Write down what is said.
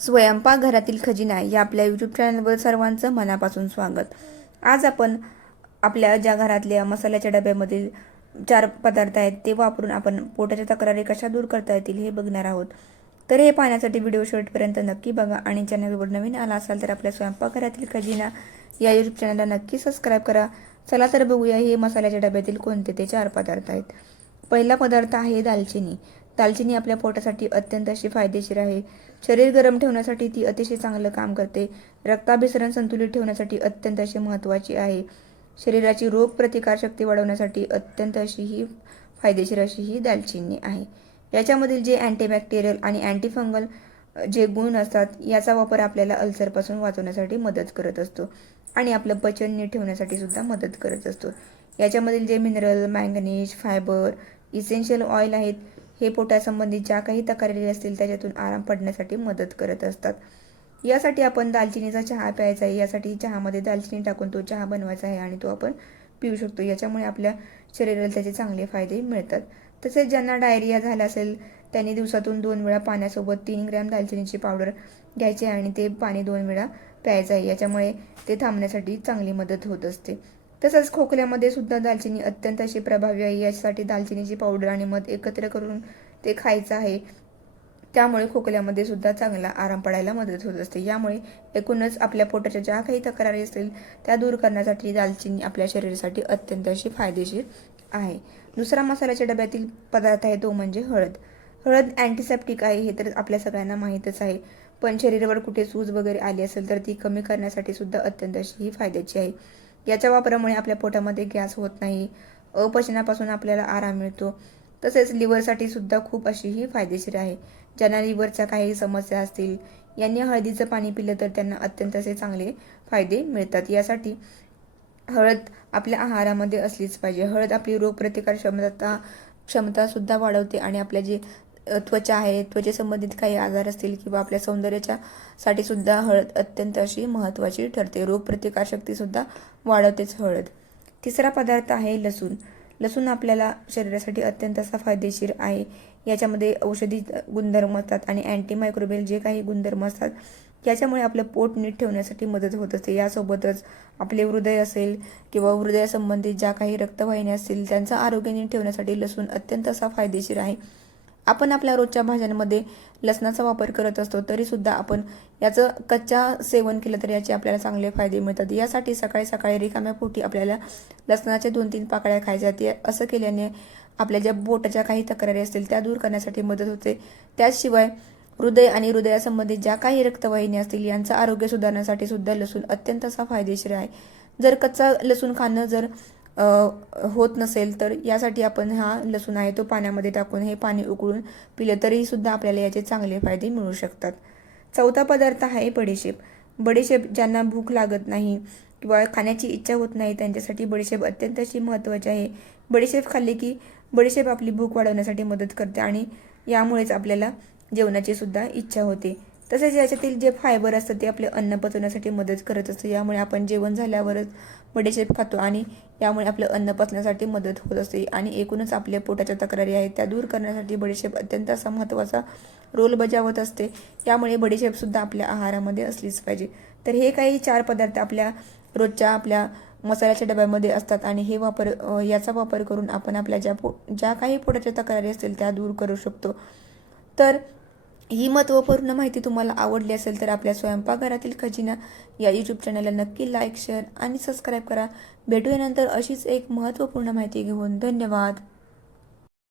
स्वयंपाकघरातील खजिना या आपल्या यूट्यूब चॅनलवर सर्वांचं मनापासून स्वागत. आज आपण आपल्या ज्या घरातल्या मसाल्याच्या डब्यामधील चार पदार्थ आहेत ते वापरून आपण पोटाच्या तक्रारी कशा दूर करता येतील हे बघणार आहोत. तर हे पाहण्यासाठी व्हिडिओ शेवटपर्यंत नक्की बघा आणि चॅनलवर नवीन आला असाल तर आपल्या स्वयंपाकघरातील खजिना या यूट्यूब चॅनलला नक्की सबस्क्राईब करा. चला तर बघूया हे मसाल्याच्या डब्यातील कोणते ते चार पदार्थ आहेत. पहिला पदार्थ आहे दालचिनी. दालचिनी आपल्या पोटासाठी अत्यंत अशी फायदेशीर आहे. शरीर गरम ठेवण्यासाठी ती अतिशय चांगलं काम करते. रक्ताभिसरण संतुलित ठेवण्यासाठी अत्यंत अशी महत्त्वाची आहे. शरीराची रोग प्रतिकारशक्ती वाढवण्यासाठी अत्यंत अशी ही फायदेशीर अशी ही दालचिनी आहे. याच्यामधील जे अँटीबॅक्टेरियल आणि अँटीफंगल जे गुण असतात याचा वापर आपल्याला अल्सरपासून वाचवण्यासाठी मदत करत असतो आणि आपलं पचन नीट ठेवण्यासाठी सुद्धा मदत करत असतो. याच्यामधील जे mineral manganese fibre essential oil आहेत हे पोटासंबंधित ज्या काही तक्रारी असतील त्याच्यातून आराम पडण्यासाठी मदत करत असतात. यासाठी आपण दालचिनीचा चहा प्यायचा आहे. यासाठी चहामध्ये दालचिनी टाकून तो चहा बनवायचा आहे आणि तो आपण पिऊ शकतो. याच्यामुळे आपल्या शरीराला त्याचे चांगले फायदे मिळतात. तसेच ज्यांना डायरिया झाला असेल त्यांनी दिवसातून दोन वेळा पाण्यासोबत तीन ग्रॅम दालचिनीची पावडर घ्यायची आणि ते पाणी दोन वेळा प्यायचं आहे. याच्यामुळे ते थांबण्यासाठी चांगली मदत होत असते. तसंच खोकल्यामध्ये सुद्धा दालचिनी अत्यंत अशी प्रभावी आहे. यासाठी दालचिनीची पावडर आणि मध एकत्र करून ते खायचं आहे. त्यामुळे खोकल्यामध्ये सुद्धा चांगला आराम पडायला मदत होत असते. यामुळे एकूणच आपल्या पोटाच्या ज्या काही तक्रारी असतील त्या दूर करण्यासाठी दालचिनी आपल्या शरीरासाठी अत्यंत अशी फायदेशीर आहे. दुसरा मसाल्याच्या डब्यातील पदार्थ आहे तो म्हणजे हळद. हळद अँटीसेप्टिक आहे हे तर आपल्या सगळ्यांना माहीतच आहे. पण शरीरावर कुठे सूज वगैरे आली असेल तर ती कमी करण्यासाठी सुद्धा अत्यंत अशी ही फायद्याची आहे. याच्या वापरामुळे आपल्या पोटामध्ये गॅस होत नाही. अपचनापासून आपल्याला आराम मिळतो. तसेच लिव्हरसाठी सुद्धा खूप अशी ही फायदेशीर आहे. ज्यांना लिव्हरच्या काही समस्या असतील यांनी हळदीचं पाणी पिलं तर त्यांना अत्यंत असे चांगले फायदे मिळतात. यासाठी हळद आपल्या आहारामध्ये असलीच पाहिजे. हळद आपली रोगप्रतिकार क्षमता क्षमतासुद्धा वाढवते आणि आपल्या जे त्वचा आहे त्वचेसंबंधित काही आजार असतील किंवा आपल्या सौंदर्याच्या साठी सुद्धा हळद अत्यंत अशी महत्त्वाची ठरते. रोगप्रतिकारशक्तीसुद्धा वाढवतेच हळद. तिसरा पदार्थ आहे लसूण. लसूण आपल्याला शरीरासाठी अत्यंत असा फायदेशीर आहे. याच्यामध्ये औषधी गुणधर्म असतात आणि अँटीमायक्रोबियल जे काही गुणधर्म असतात याच्यामुळे आपलं पोट नीट ठेवण्यासाठी मदत होत असते. यासोबतच आपले हृदय असेल किंवा हृदयासंबंधित ज्या काही रक्तवाहिन्या असतील त्यांचं आरोग्य नीट ठेवण्यासाठी लसूण अत्यंत असा फायदेशीर आहे. आपण आपल्या रोजच्या भाज्यांमध्ये लसणाचा वापर करत असतो तरीसुद्धा आपण याचं कच्चा सेवन केलं तर याचे आपल्याला चांगले फायदे मिळतात. यासाठी सकाळी सकाळी रिकाम्या पोटी आपल्याला लसणाच्या दोन तीन पाकळ्या खायच्या ते असं केल्याने आपल्या ज्या बोटाच्या काही तक्रारी असतील त्या दूर करण्यासाठी मदत होते. त्याशिवाय हृदय आणि हृदयासंबंधित ज्या काही रक्तवाहिन्या असतील यांचं आरोग्य सुधारण्यासाठी सुद्धा लसूण अत्यंत असा फायदेशीर आहे. जर कच्चा लसूण खाणं जर होत नसेल तर यासाठी आपण हा लसूण आहे तो पाण्यामध्ये टाकून हे पाणी उकळून पिलं तरीही सुद्धा आपल्याला याचे चांगले फायदे मिळू शकतात. चौथा पदार्थ आहे बडीशेप. बडीशेप ज्यांना भूक लागत नाही किंवा खाण्याची इच्छा होत नाही त्यांच्यासाठी बडीशेप अत्यंत अशी महत्त्वाची आहे. बडीशेप खाल्ली की बडीशेप आपली भूक वाढवण्यासाठी मदत करते आणि यामुळेच आपल्याला जेवणाची सुद्धा इच्छा होते. तसेच याच्यातील जे फायबर असतं ते आपले अन्न पचवण्यासाठी मदत करत असतं. यामुळे आपण जेवण झाल्यावरच बडीशेप खातो आणि यामुळे आपलं अन्न पचण्यासाठी मदत होत असते. आणि एकूणच आपल्या पोटाच्या तक्रारी आहेत त्या दूर करण्यासाठी बडीशेप अत्यंत असा महत्त्वाचा रोल बजावत असते. यामुळे बडीशेपसुद्धा आपल्या आहारामध्ये असलीच पाहिजे. तर हे काही चार पदार्थ आपल्या रोजच्या आपल्या मसाल्याच्या डब्यामध्ये असतात आणि हे वापर याचा वापर करून आपण आपल्या ज्या पो ज्या काही पोटाच्या तक्रारी असतील त्या दूर करू शकतो. तर ही महत्त्वपूर्ण माहिती तुम्हाला आवडली असेल तर आपल्या स्वयंपाकघरातील खजिना या यूट्यूब चॅनलला नक्की लाईक शेअर आणि सबस्क्राईब करा. भेटूया नंतर अशीच एक महत्त्वपूर्ण माहिती घेऊन. धन्यवाद.